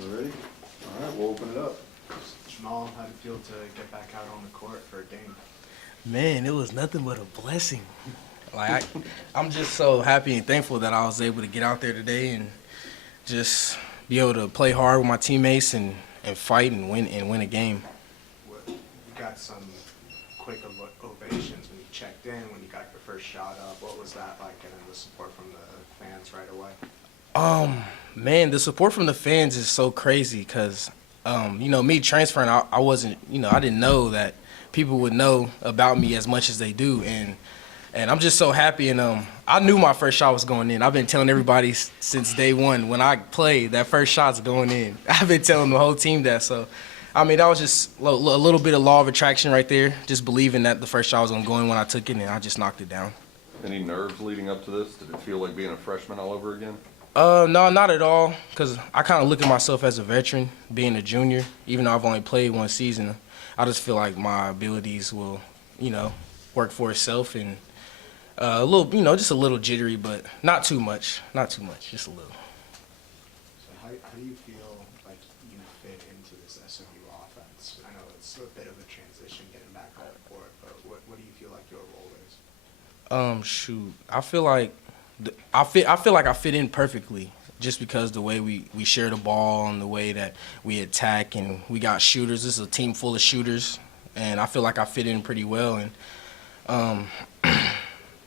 We're ready? All right, we'll open it up. Jahmal, how'd it feel to get back out on the court for a game? Man, it was nothing but a blessing. Like I'm just so happy and thankful that I was able to get out there today and just be able to play hard with my teammates and fight and win a game. You got some quick ovations when you checked in, when you got your first shot up. What was that like, getting the support from the fans right away? Man, the support from the fans is so crazy because, me transferring, I wasn't, I didn't know that people would know about me as much as they do, and I'm just so happy. And I knew my first shot was going in. I've been telling everybody since day one when I played that first shot's going in. I've been telling the whole team that. So, I mean, that was just a little bit of law of attraction right there, just believing that the first shot was going to go in when I took it, and I just knocked it down. Any nerves leading up to this? Did it feel like being a freshman all over again? No, not at all, because I kind of look at myself as a veteran, being a junior. Even though I've only played one season, I just feel like my abilities will, work for itself, and a little, just a little jittery, but not too much, just a little. So how do you feel like you fit into this SMU offense? I know it's a bit of a transition getting back on the court, but what do you feel like your role is? Shoot, I feel like I fit in perfectly, just because the way we share the ball and the way that we attack, and we got shooters. This is a team full of shooters, and I feel like I fit in pretty well. And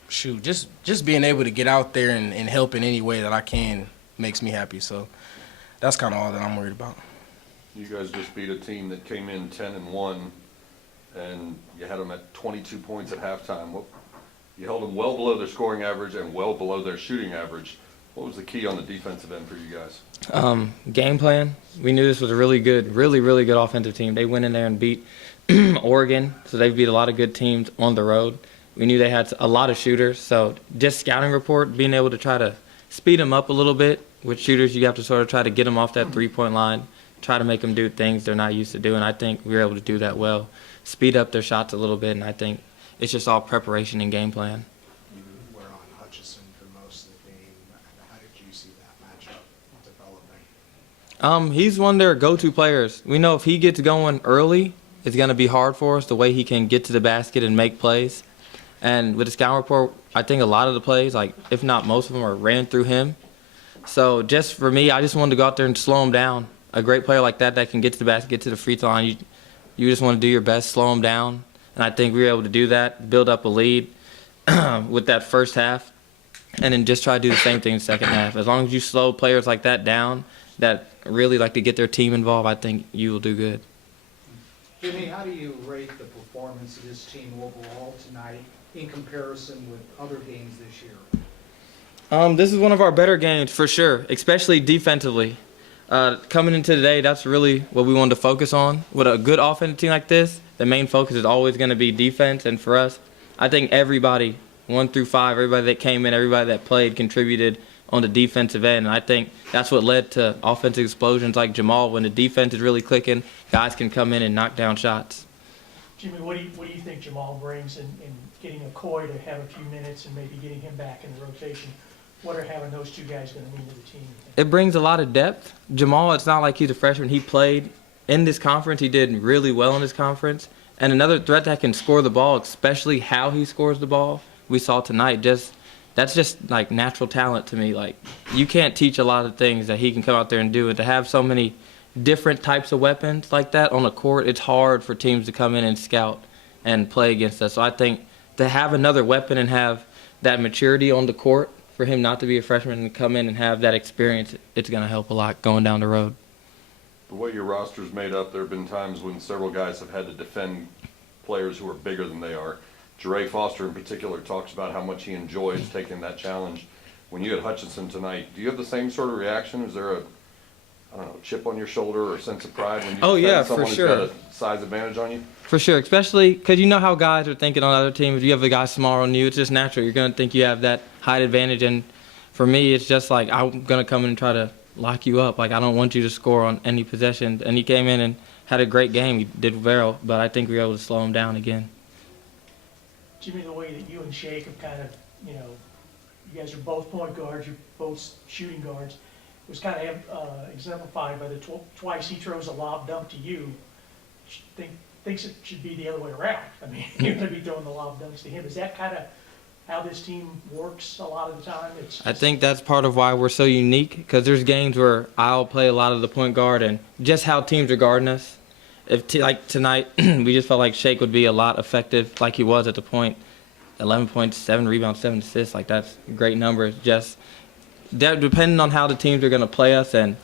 shoot, just being able to get out there and help in any way that I can makes me happy. So that's kind of all that I'm worried about. You guys just beat a team that came in 10-1, and you had them at 22 points at halftime. You held them well below their scoring average and well below their shooting average. What was the key on the defensive end for you guys? Game plan. We knew this was a really good offensive team. They went in there and beat Oregon, so they beat a lot of good teams on the road. We knew they had a lot of shooters, so just scouting report, being able to try to speed them up a little bit. With shooters, you have to sort of try to get them off that three-point line, try to make them do things they're not used to doing. I think we were able to do that well, speed up their shots a little bit, and I think it's just all preparation and game plan. You were on Hutchison for most of the game. How did you see that matchup developing? He's one of their go-to players. We know if he gets going early, it's going to be hard for us, the way he can get to the basket and make plays. And with the scouting report, I think a lot of the plays, like if not most of them, are ran through him. So just for me, I just wanted to go out there and slow him down. A great player like that can get to the basket, get to the free throw line, you just want to do your best, slow him down. And I think we were able to do that, build up a lead with that first half, and then just try to do the same thing in the second half. As long as you slow players like that down that really like to get their team involved, I think you will do good. Jimmy, how do you rate the performance of this team overall tonight in comparison with other games this year? This is one of our better games for sure, especially defensively. Coming into today, that's really what we wanted to focus on. With a good offensive team like this, the main focus is always going to be defense. And for us, I think everybody, 1 through 5, everybody that came in, everybody that played contributed on the defensive end. And I think that's what led to offensive explosions like Jahmal. When the defense is really clicking, guys can come in and knock down shots. Jimmy, what do you think Jahmal brings in getting McCoy to have a few minutes and maybe getting him back in the rotation? What are having those two guys going to mean to the team? It brings a lot of depth. Jahmal, it's not like he's a freshman. He played in this conference. He did really well in this conference. And another threat that can score the ball, especially how he scores the ball, we saw tonight. That's just like natural talent to me. Like, you can't teach a lot of things that he can come out there and do. And to have so many different types of weapons like that on the court, it's hard for teams to come in and scout and play against us. So I think to have another weapon and have that maturity on the court, for him not to be a freshman and come in and have that experience, it's going to help a lot going down the road. The way your roster's made up, there have been times when several guys have had to defend players who are bigger than they are. Jeray Foster in particular talks about how much he enjoys taking that challenge. When you had Hutchinson tonight, do you have the same sort of reaction? Is there a chip on your shoulder or a sense of pride when you defend someone who's got a size advantage on you? For sure, especially because you know how guys are thinking on other teams. If you have a guy smaller than you, it's just natural. You're going to think you have that height advantage. And for me, it's just like I'm going to come in and try to lock you up. Like, I don't want you to score on any possession. And he came in and had a great game. He did well, but I think we were able to slow him down again. Jimmy, the way that you and Shake have kind of, you guys are both point guards, you're both shooting guards. was kind of exemplified by the twice he throws a lob dunk to you. Thinks it should be the other way around. I mean, you're going to be throwing the lob dunks to him. Is that kind of how this team works a lot of the time? I think that's part of why we're so unique, because there's games where I'll play a lot of the point guard, and just how teams are guarding us. Like tonight, we just felt like Shake would be a lot effective like he was at the point. 11 points, 7 rebounds, 7 assists. Like, that's great numbers. Just depending on how the teams are going to play us, and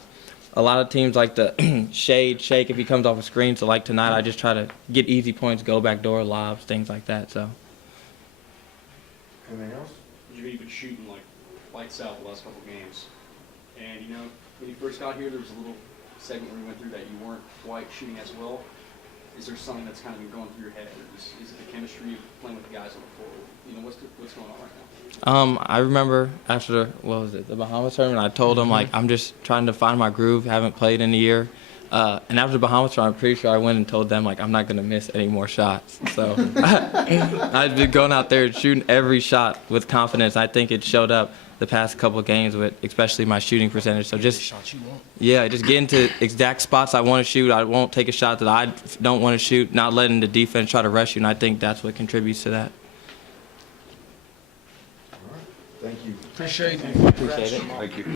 a lot of teams like to shake if he comes off a screen. So like tonight, I just try to get easy points, go back door, lobs, things like that. So. Anything else? You've been shooting like lights out the last couple games, and you know when you first got here, there was a little segment where we went through that you weren't quite shooting as well. Is there something that's kind of been going through your head, or is it the chemistry of playing with the guys on the floor? You know, what's going on right now? I remember after the Bahamas tournament, I told him like I'm just trying to find my groove. Haven't played in a year, and after the Bahamas tournament, I'm pretty sure I went and told them like I'm not gonna miss any more shots. So I've been going out there and shooting every shot with confidence. I think it showed up the past couple of games with especially my shooting percentage. So just just get into exact spots I want to shoot. I won't take a shot that I don't want to shoot. Not letting the defense try to rush you, and I think that's what contributes to that. Thank you. Appreciate it. Appreciate it. Thank you.